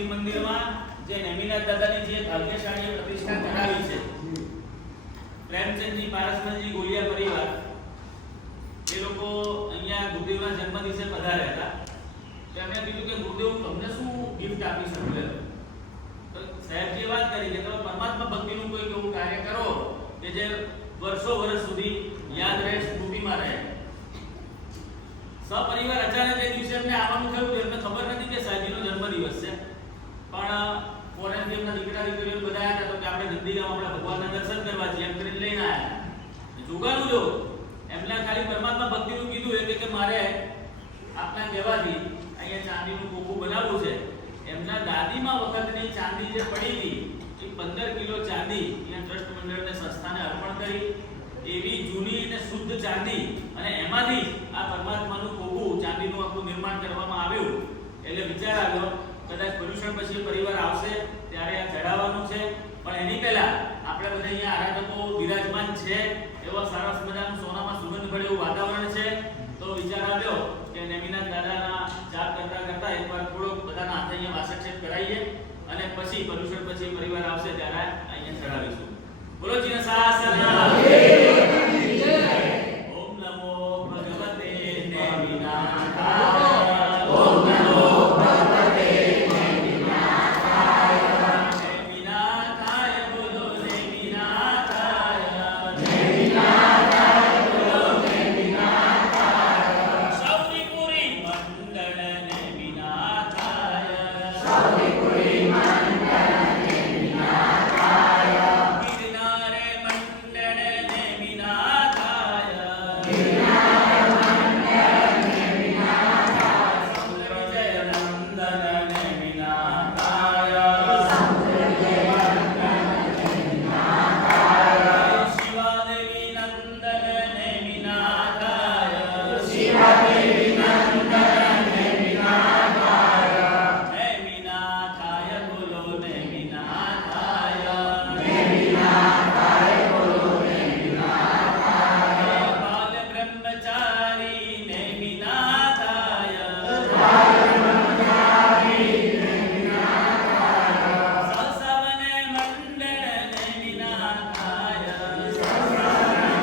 શિવ મંદિરમાં જે નેમિનાથ દાદાની જે ભાગ્યશાળી પ્રતિષ્ઠા કરાવી છે, પ્રેમચંદજી પારસમલજી ગોલિયા પરિવાર, એ લોકો અહીંયા ગુરુદેવના જન્મદિવસે પધાર્યા હતા. તેમણે કીધું કે ગુરુદેવ તમને શું ગિફ્ટ આપી શકું? તો સાહેબજીએ વાત કરી કે તમે પરમાત્મા ભક્તિનું કોઈ એવું કાર્ય કરો કે જે વર્ષો વર્ષ સુધી યાદ રહે, સ્મૃતિમાં રહે. સપરિવાર અચાનક એ દિવસે એમને આવવાનું થયું. એમને ખબર નથી કે સાહેબજીનો જન્મદિવસ છે, પણ ફોરેનથી એમના દીકરા દીકરીઓ બધા આવ્યા હતા તો કે આપણે નંદીગામ આપણા ભગવાનના દર્શન કરવા જઈએ એમ કરીને લઈને આવ્યા. જોગાનું જો એમના ખાલી પરમાત્મા ભક્તિનું કીધું કે મારે આપના કહેવાથી અહીંયા ચાંદીનું કોકું બનાવવું છે. એમના દાદીમાં વખતની ચાંદી જે પડી હતી એ 15 કિલો ચાંદી અહીંયા ટ્રસ્ટ મંડળને સંસ્થાને અર્પણ કરી. એવી જૂની અને શુદ્ધ ચાંદી અને એમાંથી આ પરમાત્માનું કોકું ચાંદીનું આખું નિર્માણ કરવામાં આવ્યું. એટલે વિચાર આવ્યો કદાચ પર્યુષણ પછી પરિવાર આવશે ત્યારે આ ચડાવવાનું છે, પણ એની પહેલા આપણે બધા અહીંયા આરાધકો બિરાજમાન છે, એવા સરસ મજાનું સોનામાં સુગંધ ભળે એવું વાતાવરણ છે. તો વિચાર આવ્યો કે નેમિનાથ દાદાના જાપ કરતા કરતા એકવાર થોડોક બધાના હાથે અહીંયા વાસક્ષેપ કરાવીએ અને પછી પર્યુષણ પછી પરિવાર આવશે ત્યારે અહીંયા ચડાવીશું. બોલો જીન શાસના ઓમ નમો ભગવતે નેમિનાથાય. ઓમ નમો ભગવતે નેમિનાથાય. નેમિનાથાય બોલો નેમિનાથાય. નેમિનાથાય બોલો નેમિનાથાય. સૌરીપુરી મંડળ નેમિનાથાય. સૌરીપુરી મંડળ નેમિનાથાય. ગિરનારે મંડળ નેમિનાથાય. ગિરનારે મંડળ નેમિનાથાય. સૌંદર વિજય નંદન નેમિનાથાય. સૌંદર વિજય નંદન નેમિનાથાય. શિવાદેવી નંદન નેમિનાથાય. શિવાદેવી નંદન નેમિનાથાય. નેમિનાથાય બોલો નેમિનાથાય. નેમિનાથાય બોલો નેમિનાથાય. બાલ બ્રહ્મચારી નેમિનાથાય. બાલ બ્રહ્મચારી નેમિનાથાય. સસવન મંડળ નેમિનાથાય. સસવન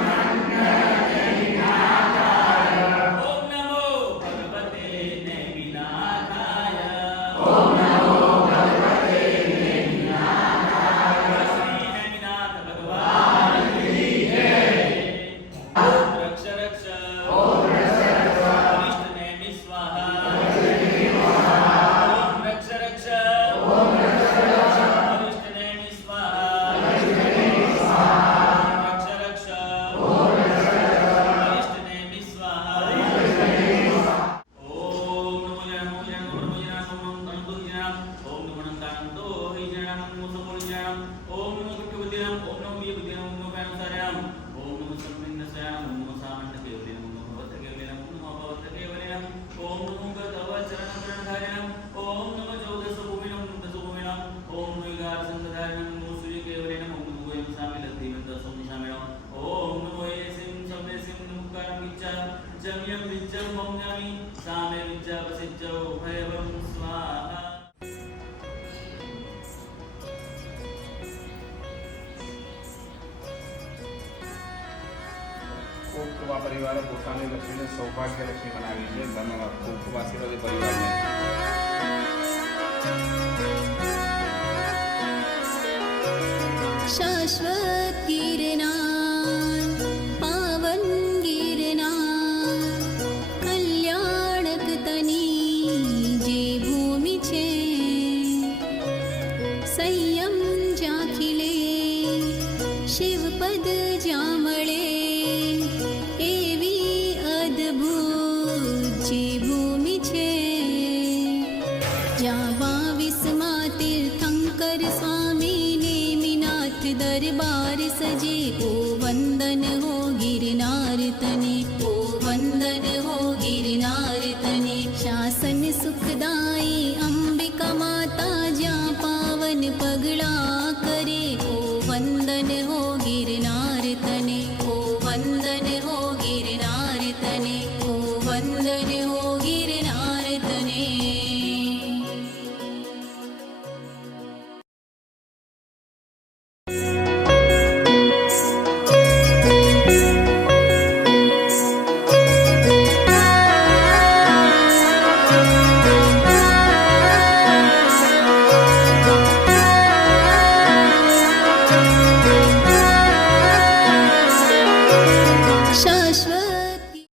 મંડળ નેમિનાથાય. ઓમ નમો ભગવતે નેમિનાથાય. ઓમ નમો ભગવતે નેમિનાથાય. શ્રી નેમિનાથ ભગવાન કી જય. ઓમ રક્ષ રક્ષ. ઓમ રક્ષ રક્ષ. અરિષ્ટ નેમિ સ્વાહા. અરિષ્ટ નેમિ સ્વાહા. ઓમ રક્ષ રક્ષ. ઓમ રક્ષ રક્ષ. અરિષ્ટ નેમિ સ્વાહા. અરિષ્ટ નેમિ સ્વાહા. ઓમ રક્ષ રક્ષ. ઓમ રક્ષ રક્ષ. અરિષ્ટ નેમિ સ્વાહા. અરિષ્ટ નેમિ સ્વાહા. ઓમ નમો નમો નમો નમો નમો નમો ઓમ નમો નંતાનંતો હિ જનમ નમો સમોલ જનમ ઓમ નમો કટ્ટુબુદ્ધિનમ ઓમ નમો યબુદ્ધિનમ ઓમ નમો કાયમસારણમ ઓમ નમો સમ્મિન્નસયનમ ઓમ નમો સામન્તકેવલિનમ ઓમ નમો ભવતકેવલિનમ ઓમ નમો ભવતકેવલિનમ ઓમ નમો ગતવચરણધરણમ ઓમ નમો ચૌદસ ભૂમિનમ દસ ભૂમિનમ ઓમ નમો ગાર સંગધારણમ નમો સૂર્યકેવલિનમ ઓમ નમો એમ સામિલદ્ધિમત સોમિશામિણમ ઓમ નમો એસિમ સમ્મેસિમ નમુકારમ વિચ્ચા જમ્યમ વિચ્ચમ મૌન્યામિ સામે વિચ્ચા વસિચ્ચો ભયવમ સ્વાહા. ખૂબ ખૂબ આ પરિવારે પોતાની લક્ષ્મીને સૌભાગ્ય લક્ષ્મી બનાવી છે. ધન્યવાદ. ખૂબ ખૂબ આશીર્વાદ એ પરિવારને. शाश्वत गिरनार पावन गिरनार कल्याणक तनी जे भूमि छे संयम ज्યાં ખીલે શિવપદ જ્યાં મળે એવી અદ્ભુત જે ભૂમિ છે જ્યાં 22માં તીર્થંકર સ્વામી નેમિનાથ દરબાર સજે ઓ વંદન હો गिरनार तने